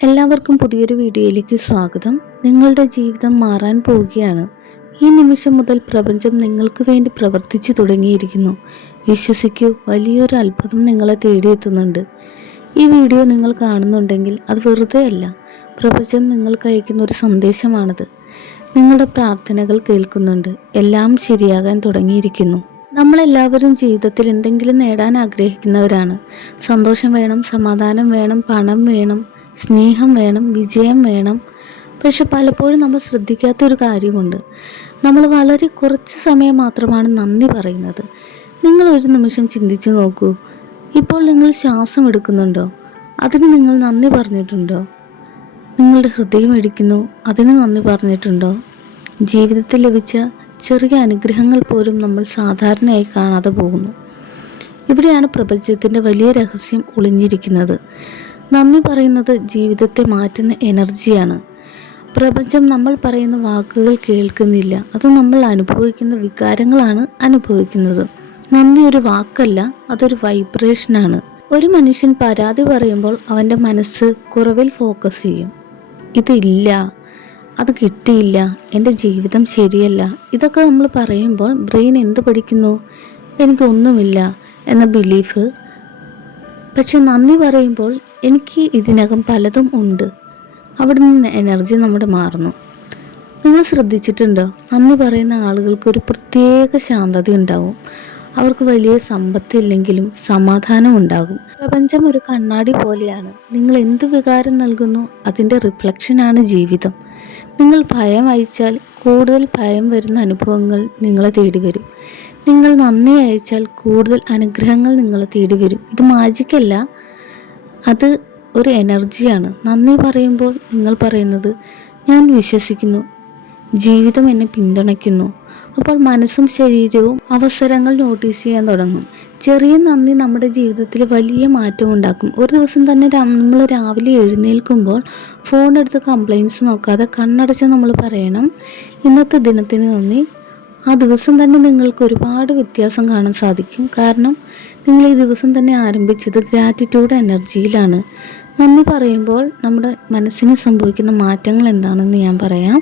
എല്ലാവർക്കും പുതിയൊരു വീഡിയോയിലേക്ക് സ്വാഗതം. നിങ്ങളുടെ ജീവിതം മാറാൻ പോവുകയാണ്. ഈ നിമിഷം മുതൽ പ്രപഞ്ചം നിങ്ങൾക്ക് വേണ്ടി പ്രവർത്തിച്ചു തുടങ്ങിയിരിക്കുന്നു. വിശ്വസിക്കൂ, വലിയൊരു അത്ഭുതം നിങ്ങളെ തേടിയെത്തുന്നുണ്ട്. ഈ വീഡിയോ നിങ്ങൾ കാണുന്നുണ്ടെങ്കിൽ അത് വെറുതെ അല്ല. പ്രപഞ്ചം നിങ്ങൾക്ക് അയക്കുന്ന ഒരു സന്ദേശമാണത്. നിങ്ങളുടെ പ്രാർത്ഥനകൾ കേൾക്കുന്നുണ്ട്. എല്ലാം ശരിയാകാൻ തുടങ്ങിയിരിക്കുന്നു. നമ്മളെല്ലാവരും ജീവിതത്തിൽ എന്തെങ്കിലും നേടാൻ ആഗ്രഹിക്കുന്നവരാണ്. സന്തോഷം വേണം, സമാധാനം വേണം, പണം വേണം, സ്നേഹം വേണം, വിജയം വേണം. പക്ഷെ പലപ്പോഴും നമ്മൾ ശ്രദ്ധിക്കാത്തൊരു കാര്യമുണ്ട്. നമ്മൾ വളരെ കുറച്ച് സമയം മാത്രമാണ് നന്ദി പറയുന്നത്. നിങ്ങൾ ഒരു നിമിഷം ചിന്തിച്ചു നോക്കൂ. ഇപ്പോൾ നിങ്ങൾ ശ്വാസം എടുക്കുന്നുണ്ടോ? അതിന് നിങ്ങൾ നന്ദി പറഞ്ഞിട്ടുണ്ടോ? നിങ്ങളുടെ ഹൃദയം ഇടിക്കുന്നു, അതിന് നന്ദി പറഞ്ഞിട്ടുണ്ടോ? ജീവിതത്തിൽ ലഭിച്ച ചെറിയ അനുഗ്രഹങ്ങൾ പോലും നമ്മൾ സാധാരണയായി കാണാതെ പോകുന്നു. ഇവിടെയാണ് പ്രപഞ്ചത്തിൻ്റെ വലിയ രഹസ്യം ഒളിഞ്ഞിരിക്കുന്നത്. നന്ദി പറയുന്നത് ജീവിതത്തെ മാറ്റുന്ന എനർജിയാണ്. പ്രപഞ്ചം നമ്മൾ പറയുന്ന വാക്കുകൾ കേൾക്കുന്നില്ല, അത് നമ്മൾ അനുഭവിക്കുന്ന വികാരങ്ങളാണ് അനുഭവിക്കുന്നത്. നന്ദി ഒരു വാക്കല്ല, അതൊരു വൈബ്രേഷനാണ്. ഒരു മനുഷ്യൻ പരാതി പറയുമ്പോൾ അവൻ്റെ മനസ്സ് കുറവിൽ ഫോക്കസ് ചെയ്യും. ഇതില്ല, അത് കിട്ടിയില്ല, എൻ്റെ ജീവിതം ശരിയല്ല, ഇതൊക്കെ നമ്മൾ പറയുമ്പോൾ ബ്രെയിൻ എന്ത് പഠിക്കുന്നു? എനിക്കൊന്നുമില്ല എന്ന ബിലീഫ്. പക്ഷെ നന്ദി പറയുമ്പോൾ എനിക്ക് ഇതിനകം പലതും ഉണ്ട്, അവിടെ നിന്ന് എനർജി നമ്മുടെ മാറുന്നു. നിങ്ങൾ ശ്രദ്ധിച്ചിട്ടുണ്ടോ? നന്ദി പറയുന്ന ആളുകൾക്ക് ഒരു പ്രത്യേക ശാന്തത ഉണ്ടാവും. അവർക്ക് വലിയ സമ്പത്തില്ലെങ്കിലും സമാധാനം ഉണ്ടാകും. പ്രപഞ്ചം ഒരു കണ്ണാടി പോലെയാണ്. നിങ്ങൾ എന്ത് വികാരം നൽകുന്നു അതിൻ്റെ റിഫ്ലക്ഷനാണ് ജീവിതം. നിങ്ങൾ ഭയം അയച്ചാൽ കൂടുതൽ ഭയം വരുന്ന അനുഭവങ്ങൾ നിങ്ങളെ തേടി വരും. നിങ്ങൾ നന്ദി അയച്ചാൽ കൂടുതൽ അനുഗ്രഹങ്ങൾ നിങ്ങളെ തേടി വരും. ഇത് മാജിക്കല്ല, അത് ഒരു എനർജിയാണ്. നന്ദി പറയുമ്പോൾ നിങ്ങൾ പറയുന്നത്, ഞാൻ വിശ്വസിക്കുന്നു, ജീവിതം എന്നെ പിന്തുണയ്ക്കുന്നു. അപ്പോൾ മനസ്സും ശരീരവും അവസരങ്ങൾ നോട്ടീസ് ചെയ്യാൻ തുടങ്ങും. ചെറിയ നന്ദി നമ്മുടെ ജീവിതത്തിൽ വലിയ മാറ്റം ഉണ്ടാക്കും. ഒരു ദിവസം തന്നെ നമ്മൾ രാവിലെ എഴുന്നേൽക്കുമ്പോൾ ഫോൺ എടുത്ത് കംപ്ലയിൻറ്റ്സ് നോക്കാതെ കണ്ണടച്ച് നമ്മൾ പറയണം, ഇന്നത്തെ ദിനത്തിന് നന്ദി. ആ ദിവസം തന്നെ നിങ്ങൾക്ക് ഒരുപാട് വ്യത്യാസം കാണാൻ സാധിക്കും. കാരണം നിങ്ങൾ ഈ ദിവസം തന്നെ ആരംഭിച്ചത് ഗ്രാറ്റിറ്റ്യൂഡ് എനർജിയിലാണ്. നന്ദി പറയുമ്പോൾ നമ്മുടെ മനസ്സിന് സംഭവിക്കുന്ന മാറ്റങ്ങൾ എന്താണെന്ന് ഞാൻ പറയാം.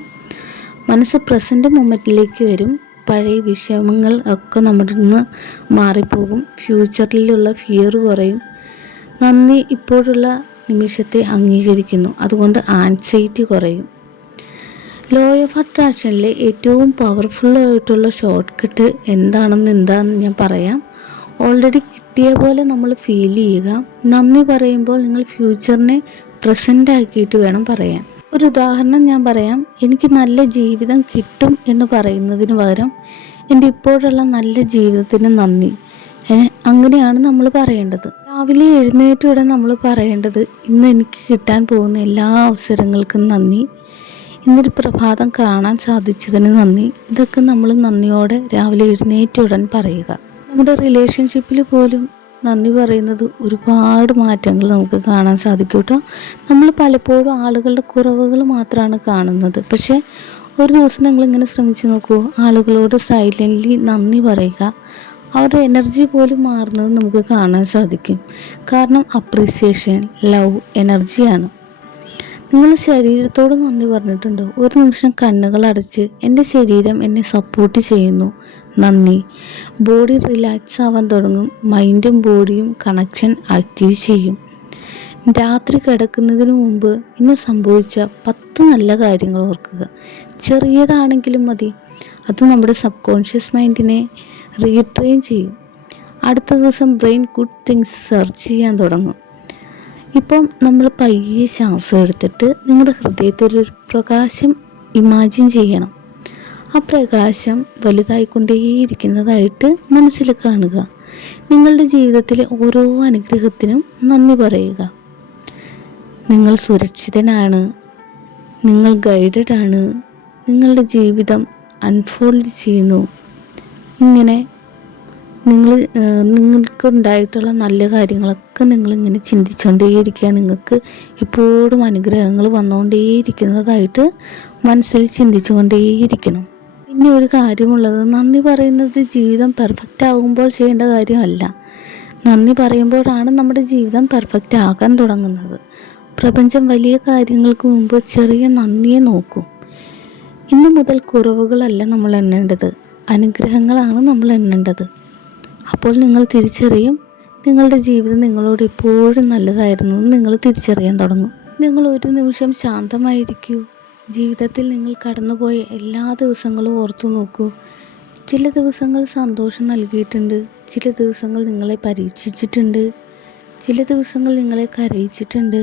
മനസ്സ് പ്രസൻറ്റ് മൊമെൻറ്റിലേക്ക് വരും. പഴയ വിഷമങ്ങൾ ഒക്കെ നമ്മുടെ നിന്ന് മാറിപ്പോകും. ഫ്യൂച്ചറിലുള്ള ഫിയർ കുറയും. നന്ദി ഇപ്പോഴുള്ള നിമിഷത്തെ അംഗീകരിക്കുന്നു, അതുകൊണ്ട് ആൻസൈറ്റി കുറയും. ലോ ഓഫ് അട്രാക്ഷനിലെ ഏറ്റവും പവർഫുള്ളായിട്ടുള്ള ഷോർട്ട് കട്ട് എന്താണെന്ന് ഞാൻ പറയാം. ഓൾറെഡി കിട്ടിയ പോലെ നമ്മൾ ഫീൽ ചെയ്യുക. നന്ദി പറയുമ്പോൾ നിങ്ങൾ ഫ്യൂച്ചറിനെ പ്രസൻ്റ് ആക്കിയിട്ട് വേണം പറയാൻ. ഒരു ഉദാഹരണം ഞാൻ പറയാം. എനിക്ക് നല്ല ജീവിതം കിട്ടും എന്ന് പറയുന്നതിന് പകരം എൻ്റെ ഇപ്പോഴുള്ള നല്ല ജീവിതത്തിന് നന്ദി, അങ്ങനെയാണ് നമ്മൾ പറയേണ്ടത്. രാവിലെ എഴുന്നേറ്റൂടെ നമ്മൾ പറയേണ്ടത്, ഇന്ന് എനിക്ക് കിട്ടാൻ പോകുന്ന എല്ലാ അവസരങ്ങൾക്കും നന്ദി, ഇന്നൊരു പ്രഭാതം കാണാൻ സാധിച്ചതിന് നന്ദി. ഇതൊക്കെ നമ്മൾ നന്ദിയോടെ രാവിലെ എഴുന്നേറ്റുടൻ പറയുക. നമ്മുടെ റിലേഷൻഷിപ്പിൽ പോലും നന്ദി പറയുന്നത് ഒരുപാട് മാറ്റങ്ങൾ നമുക്ക് കാണാൻ സാധിക്കും കേട്ടോ. നമ്മൾ പലപ്പോഴും ആളുകളുടെ കുറവുകൾ മാത്രമാണ് കാണുന്നത്. പക്ഷേ ഒരു ദിവസം നിങ്ങളിങ്ങനെ ശ്രമിച്ചു നോക്കൂ, ആളുകളോട് സൈലൻ്റ്ലി നന്ദി പറയുക. അവരുടെ എനർജി പോലും മാറുന്നത് നമുക്ക് കാണാൻ സാധിക്കും. കാരണം അപ്രീസിയേഷൻ, ലവ് എനർജിയാണ്. നിങ്ങൾ ശരീരത്തോട് നന്ദി പറഞ്ഞിട്ടുണ്ടോ? ഒരു നിമിഷം കണ്ണുകൾ അടച്ച്, എൻ്റെ ശരീരം എന്നെ സപ്പോർട്ട് ചെയ്യുന്നു, നന്ദി. ബോഡി റിലാക്സ് ആവാൻ തുടങ്ങും. മൈൻഡും ബോഡിയും കണക്ഷൻ ആക്റ്റീവ് ചെയ്യും. രാത്രി കിടക്കുന്നതിന് മുമ്പ് ഇന്ന് സംഭവിച്ച 10 നല്ല കാര്യങ്ങൾ ഓർക്കുക. ചെറിയതാണെങ്കിലും മതി. അത് നമ്മുടെ സബ് കോൺഷ്യസ് മൈൻഡിനെ റീട്രെയിൻ ചെയ്യും. അടുത്ത ദിവസം ബ്രെയിൻ ഗുഡ് തിങ്സ് സെർച്ച് ചെയ്യാൻ തുടങ്ങും. ഇപ്പം നമ്മൾ പയ്യെ ശ്വാസം എടുത്തിട്ട് നിങ്ങളുടെ ഹൃദയത്തിലൊരു പ്രകാശം ഇമാജിൻ ചെയ്യണം. ആ പ്രകാശം വലുതായിക്കൊണ്ടേയിരിക്കുന്നതായിട്ട് മനസ്സിൽ കാണുക. നിങ്ങളുടെ ജീവിതത്തിലെ ഓരോ അനുഗ്രഹത്തിനും നന്ദി പറയുക. നിങ്ങൾ സുരക്ഷിതനാണ്, നിങ്ങൾ ഗൈഡഡ് ആണ്, നിങ്ങളുടെ ജീവിതം അൺഫോൾഡ് ചെയ്യുന്നു. ഇങ്ങനെ നിങ്ങൾക്കുണ്ടായിട്ടുള്ള നല്ല കാര്യങ്ങളൊക്കെ നിങ്ങളിങ്ങനെ ചിന്തിച്ചുകൊണ്ടേയിരിക്കുക. നിങ്ങൾക്ക് എപ്പോഴും അനുഗ്രഹങ്ങൾ വന്നുകൊണ്ടേയിരിക്കുന്നതായിട്ട് മനസ്സിൽ ചിന്തിച്ചുകൊണ്ടേയിരിക്കണം. പിന്നെ ഒരു കാര്യമുള്ളത്, നന്ദി പറയുന്നത് ജീവിതം പെർഫെക്റ്റ് ആകുമ്പോൾ ചെയ്യേണ്ട കാര്യമല്ല. നന്ദി പറയുമ്പോഴാണ് നമ്മുടെ ജീവിതം പെർഫെക്റ്റ് ആകാൻ തുടങ്ങുന്നത്. പ്രപഞ്ചം വലിയ കാര്യങ്ങൾക്ക് മുമ്പ് ചെറിയ നന്ദിയെ നോക്കും. ഇന്നു മുതൽ കുറവുകളല്ല നമ്മൾ എണ്ണേണ്ടത്, അനുഗ്രഹങ്ങളാണ് നമ്മൾ എണ്ണേണ്ടത്. അപ്പോൾ നിങ്ങൾ തിരിച്ചറിയും, നിങ്ങളുടെ ജീവിതം നിങ്ങളോട് എപ്പോഴും നല്ലതായിരുന്നു എന്ന് നിങ്ങൾ തിരിച്ചറിയാൻ തുടങ്ങും. നിങ്ങൾ ഒരു നിമിഷം ശാന്തമായിരിക്കൂ. ജീവിതത്തിൽ നിങ്ങൾ കടന്നുപോയ എല്ലാ ദിവസങ്ങളും ഓർത്തു നോക്കൂ. ചില ദിവസങ്ങൾ സന്തോഷം നൽകിയിട്ടുണ്ട്, ചില ദിവസങ്ങൾ നിങ്ങളെ പരീക്ഷിച്ചിട്ടുണ്ട്, ചില ദിവസങ്ങൾ നിങ്ങളെ കരയിച്ചിട്ടുണ്ട്.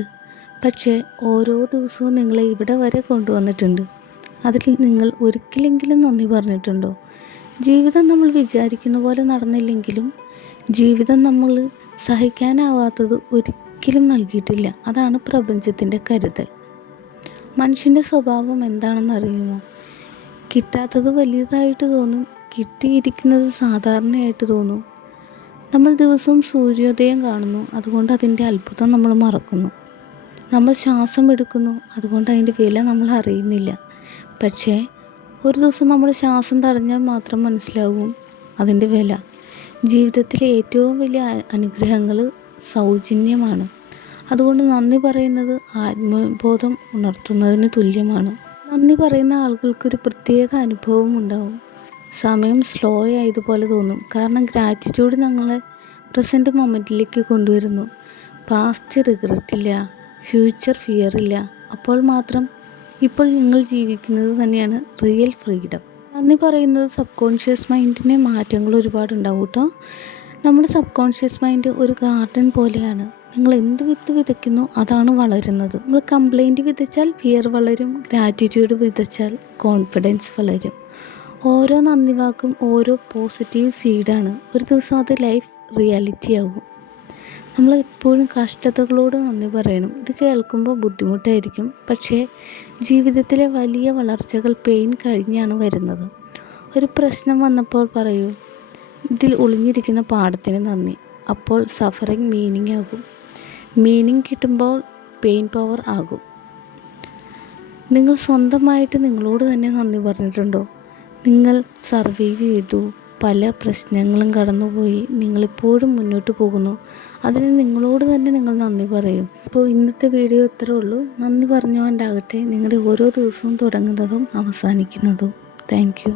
പക്ഷേ ഓരോ ദിവസവും നിങ്ങളെ ഇവിടെ വരെ കൊണ്ടുവന്നിട്ടുണ്ട്. അതിൽ നിങ്ങൾ ഒരിക്കലെങ്കിലും നന്ദി പറഞ്ഞിട്ടുണ്ടോ? ജീവിതം നമ്മൾ വിചാരിക്കുന്ന പോലെ നടന്നില്ലെങ്കിലും ജീവിതം നമ്മൾ സഹിക്കാനാവാത്തത് ഒരിക്കലും നൽകിയിട്ടില്ല. അതാണ് പ്രപഞ്ചത്തിൻ്റെ കരുതൽ. മനുഷ്യൻ്റെ സ്വഭാവം എന്താണെന്ന് അറിയുമോ? കിട്ടാത്തത് വലിയതായിട്ട് തോന്നും, കിട്ടിയിരിക്കുന്നത് സാധാരണയായിട്ട് തോന്നും. നമ്മൾ ദിവസവും സൂര്യോദയം കാണുന്നു, അതുകൊണ്ട് അതിൻ്റെ അത്ഭുതം നമ്മൾ മറക്കുന്നു. നമ്മൾ ശ്വാസം എടുക്കുന്നു, അതുകൊണ്ട് അതിൻ്റെ വില നമ്മൾ അറിയുന്നില്ല. പക്ഷേ ഒരു ദിവസം നമ്മൾ ശ്വാസം തടഞ്ഞാൽ മാത്രം മനസ്സിലാവും അതിൻ്റെ വില. ജീവിതത്തിലെ ഏറ്റവും വലിയ അനുഗ്രഹങ്ങൾ സൗജന്യമാണ്. അതുകൊണ്ട് നന്ദി പറയുന്നത് ആത്മബോധം ഉണർത്തുന്നതിന് തുല്യമാണ്. നന്ദി പറയുന്ന ആളുകൾക്കൊരു പ്രത്യേക അനുഭവം ഉണ്ടാവും. സമയം സ്ലോ ആയതുപോലെ തോന്നും. കാരണം ഗ്രാറ്റിറ്റ്യൂഡ് ഞങ്ങളെ പ്രസൻറ്റ് മൊമെൻറ്റിലേക്ക് കൊണ്ടുവരുന്നു. പാസ്റ്റ് റിഗ്രറ്റില്ല, ഫ്യൂച്ചർ ഫിയർ ഇല്ല. അപ്പോൾ മാത്രം ഇപ്പോൾ നിങ്ങൾ ജീവിക്കുന്നത് തന്നെയാണ് റിയൽ ഫ്രീഡം. നന്ദി പറയുന്നത് സബ് കോൺഷ്യസ് മൈൻഡിന് മാറ്റങ്ങൾ ഒരുപാടുണ്ടാവും കേട്ടോ. നമ്മുടെ സബ് കോൺഷ്യസ് മൈൻഡ് ഒരു ഗാർഡൻ പോലെയാണ്. നിങ്ങൾ എന്ത് വിത്ത് വിതയ്ക്കുന്നു അതാണ് വളരുന്നത്. നമ്മൾ കംപ്ലൈൻറ്റ് വിതച്ചാൽ ഫിയർ വളരും, ഗ്രാറ്റിറ്റ്യൂഡ് വിതച്ചാൽ കോൺഫിഡൻസ് വളരും. ഓരോ നന്ദി വാക്കും ഓരോ പോസിറ്റീവ് സീഡാണ്. ഒരു ദിവസം അത് ലൈഫ് റിയാലിറ്റി ആകും. നമ്മൾ എപ്പോഴും കഷ്ടതകളോട് നന്ദി പറയണം. ഇത് കേൾക്കുമ്പോൾ ബുദ്ധിമുട്ടായിരിക്കും, പക്ഷേ ജീവിതത്തിലെ വലിയ വളർച്ചകൾ പെയിൻ കഴിഞ്ഞാണ് വരുന്നത്. ഒരു പ്രശ്നം വന്നപ്പോൾ പറയൂ, ഇതിൽ ഒളിഞ്ഞിരിക്കുന്ന പാഠത്തിന് നന്ദി. അപ്പോൾ സഫറിങ് മീനിങ് ആകും. മീനിങ് കിട്ടുമ്പോൾ പെയിൻ പവർ ആകും. നിങ്ങൾ സ്വന്തമായിട്ട് നിങ്ങളോട് തന്നെ നന്ദി പറഞ്ഞിട്ടുണ്ടോ? നിങ്ങൾ സർവൈവ് ചെയ്തു, പല പ്രശ്നങ്ങളും കടന്നുപോയി, നിങ്ങളിപ്പോഴും മുന്നോട്ട് പോകുന്നു. അതിന് നിങ്ങളോട് തന്നെ നിങ്ങൾ നന്ദി പറയും. അപ്പോൾ ഇന്നത്തെ വീഡിയോ ഇത്രേ ഉള്ളൂ. നന്ദി പറഞ്ഞുകൊണ്ടാകട്ടെ നിങ്ങളുടെ ഓരോ ദിവസവും തുടങ്ങുന്നതും അവസാനിക്കുന്നതും. Thank you.